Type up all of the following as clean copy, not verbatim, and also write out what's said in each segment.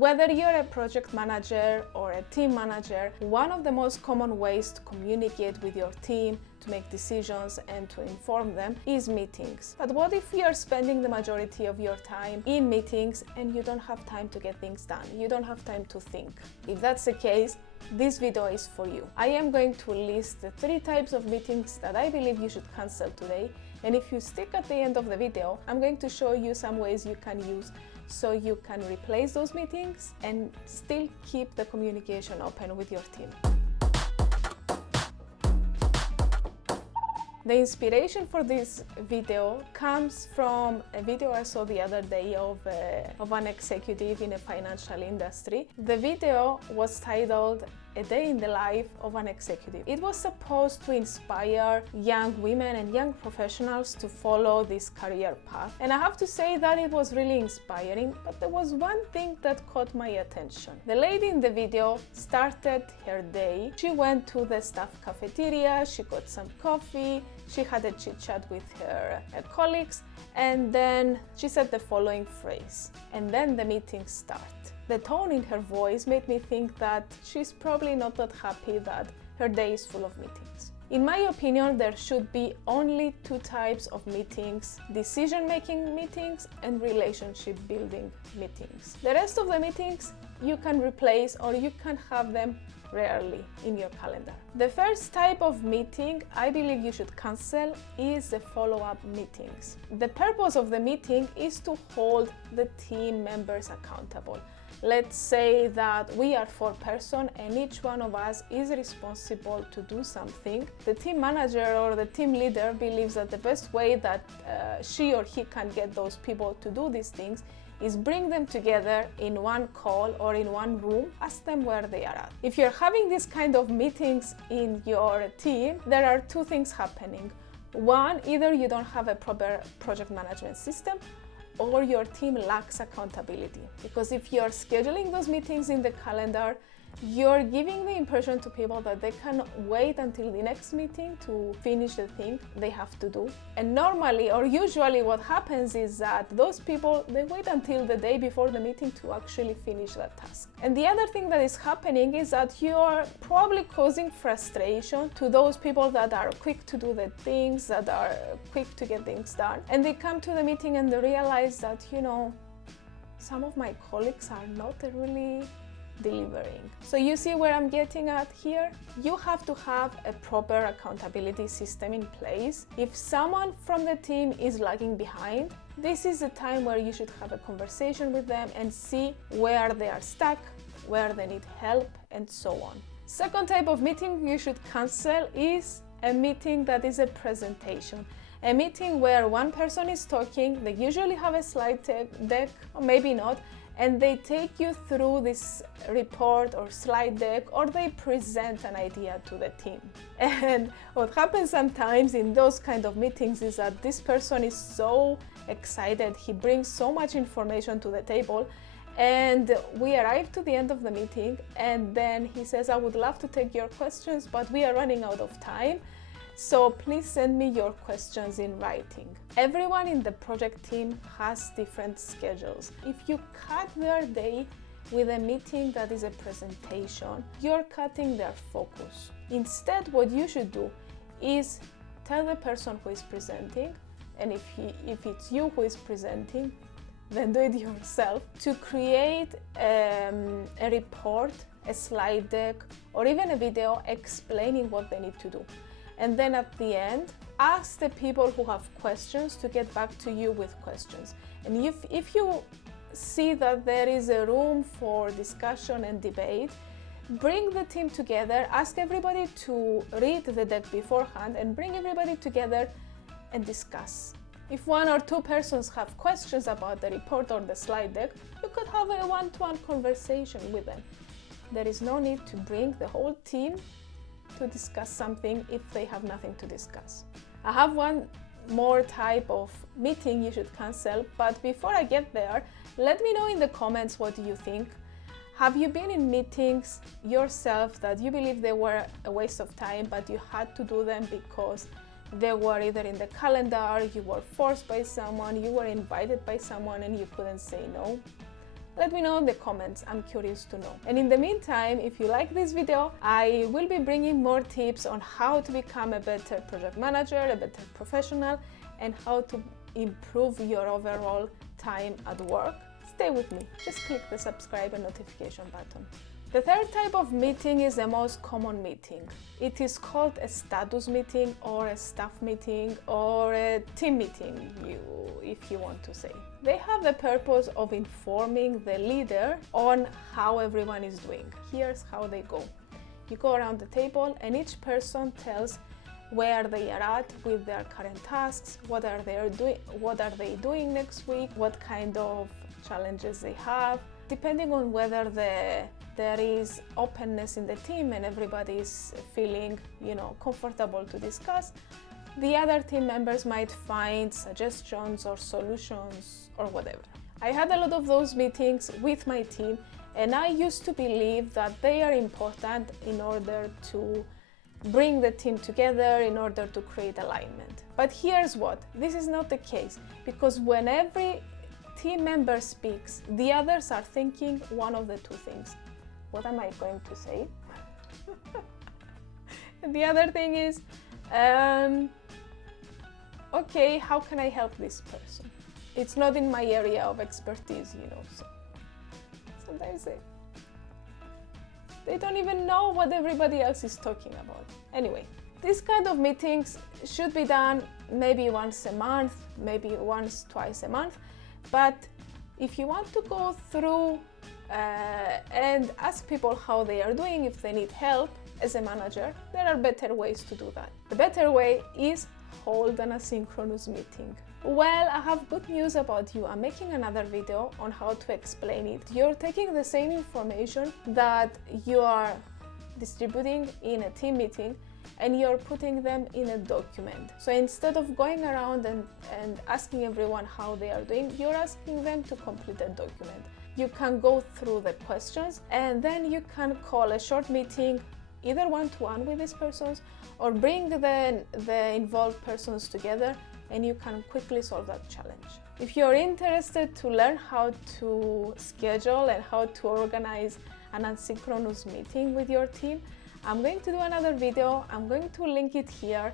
Whether you're a project manager or a team manager, one of the most common ways to communicate with your team, to make decisions and to inform them is meetings. But what if you're spending the majority of your time in meetings and you don't have time to get things done? You don't have time to think. If that's the case, this video is for you. I am going to list the 3 types of meetings that I believe you should cancel today. And if you stick at the end of the video, I'm going to show you some ways you can use so you can replace those meetings and still keep the communication open with your team. The inspiration for this video comes from a video I saw the other day of an executive in a financial industry. The video was titled "A Day in the Life of an Executive." It was supposed to inspire young women and young professionals to follow this career path. And I have to say that it was really inspiring, but there was one thing that caught my attention. The lady in the video started her day. She went to the staff cafeteria, she got some coffee, she had a chit-chat with her colleagues, and then she said the following phrase, and then the meeting started. The tone in her voice made me think that she's probably not that happy that her day is full of meetings. In my opinion, there should be only 2 types of meetings: decision-making meetings and relationship-building meetings. The rest of the meetings you can replace or you can have them rarely in your calendar. The first type of meeting I believe you should cancel is the follow-up meetings. The purpose of the meeting is to hold the team members accountable. Let's say that we are 4 persons and each one of us is responsible to do something. The team manager or the team leader believes that the best way that she or he can get those people to do these things is bring them together in one call or in one room, ask them where they are at. If you're having this kind of meetings in your team, there are 2 things happening. One, either you don't have a proper project management system, or your team lacks accountability. Because if you're scheduling those meetings in the calendar, you're giving the impression to people that they can wait until the next meeting to finish the thing they have to do. And normally or usually what happens is that those people, they wait until the day before the meeting to actually finish that task. And the other thing that is happening is that you're probably causing frustration to those people that are quick to do the things, that are quick to get things done. And they come to the meeting and they realize that, some of my colleagues are not really delivering. So you see where I'm getting at here? You have to have a proper accountability system in place. If someone from the team is lagging behind, this is the time where you should have a conversation with them and see where they are stuck, where they need help, and so on. Second type of meeting you should cancel is a meeting that is a presentation. A meeting where one person is talking, they usually have a slide deck, or maybe not, and they take you through this report or slide deck, or they present an idea to the team. And what happens sometimes in those kind of meetings is that this person is so excited, he brings so much information to the table, and we arrive to the end of the meeting, and then he says, I would love to take your questions, but we are running out of time. So please send me your questions in writing. Everyone in the project team has different schedules. If you cut their day with a meeting that is a presentation, you're cutting their focus. Instead, what you should do is tell the person who is presenting, and if it's you who is presenting, then do it yourself, to create a report, a slide deck, or even a video explaining what they need to do. And then at the end, ask the people who have questions to get back to you with questions. And if you see that there is a room for discussion and debate, bring the team together, ask everybody to read the deck beforehand, and bring everybody together and discuss. If 1 or 2 persons have questions about the report or the slide deck, you could have a one-to-one conversation with them. There is no need to bring the whole team to discuss something if they have nothing to discuss. I have one more type of meeting you should cancel, but before I get there, let me know in the comments what you think. Have you been in meetings yourself that you believe they were a waste of time, but you had to do them because they were either in the calendar, you were forced by someone, you were invited by someone, and you couldn't say no? Let me know in the comments, I'm curious to know. And in the meantime, if you like this video, I will be bringing more tips on how to become a better project manager, a better professional, and how to improve your overall time at work. Stay with me, just click the subscribe and notification button. The third type of meeting is the most common meeting. It is called a status meeting or a staff meeting or a team meeting, if you want to say. They have the purpose of informing the leader on how everyone is doing. Here's how they go. You go around the table and each person tells where they are at with their current tasks, what are they doing next week, what kind of challenges they have. Depending on whether there is openness in the team and everybody is feeling, comfortable to discuss, the other team members might find suggestions or solutions or whatever. I had a lot of those meetings with my team, and I used to believe that they are important in order to bring the team together, in order to create alignment. But here's what, this is not the case, because when every team member speaks, the others are thinking one of the two things. What am I going to say? The other thing is, okay, how can I help this person? It's not in my area of expertise, so sometimes they don't even know what everybody else is talking about. Anyway, this kind of meetings should be done maybe once a month, maybe once, twice a month. But if you want to go through and ask people how they are doing, if they need help as a manager, there are better ways to do that. The better way is hold an asynchronous meeting. Well, I have good news about you. I'm making another video on how to explain it. You're taking the same information that you are distributing in a team meeting and you're putting them in a document. So instead of going around and asking everyone how they are doing, you're asking them to complete a document. You can go through the questions and then you can call a short meeting, either one-to-one with these persons or bring the involved persons together, and you can quickly solve that challenge. If you're interested to learn how to schedule and how to organize an asynchronous meeting with your team, I'm going to do another video. I'm going to link it here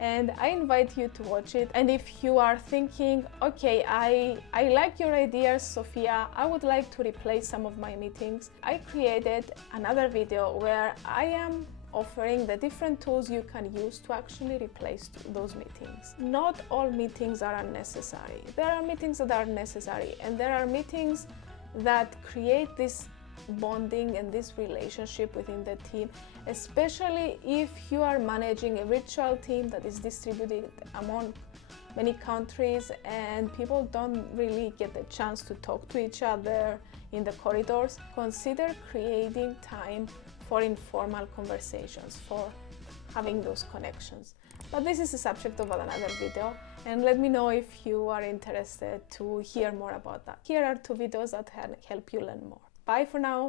and I invite you to watch it. And if you are thinking, okay, I like your ideas, Sophia, I would like to replace some of my meetings, I created another video where I am offering the different tools you can use to actually replace those meetings. Not all meetings are unnecessary. There are meetings that are necessary, and there are meetings that create this bonding and this relationship within the team, especially if you are managing a virtual team that is distributed among many countries and people don't really get the chance to talk to each other in the corridors. Consider creating time for informal conversations, for having those connections. But this is the subject of another video, and let me know if you are interested to hear more about that. Here are 2 videos that can help you learn more. Bye for now.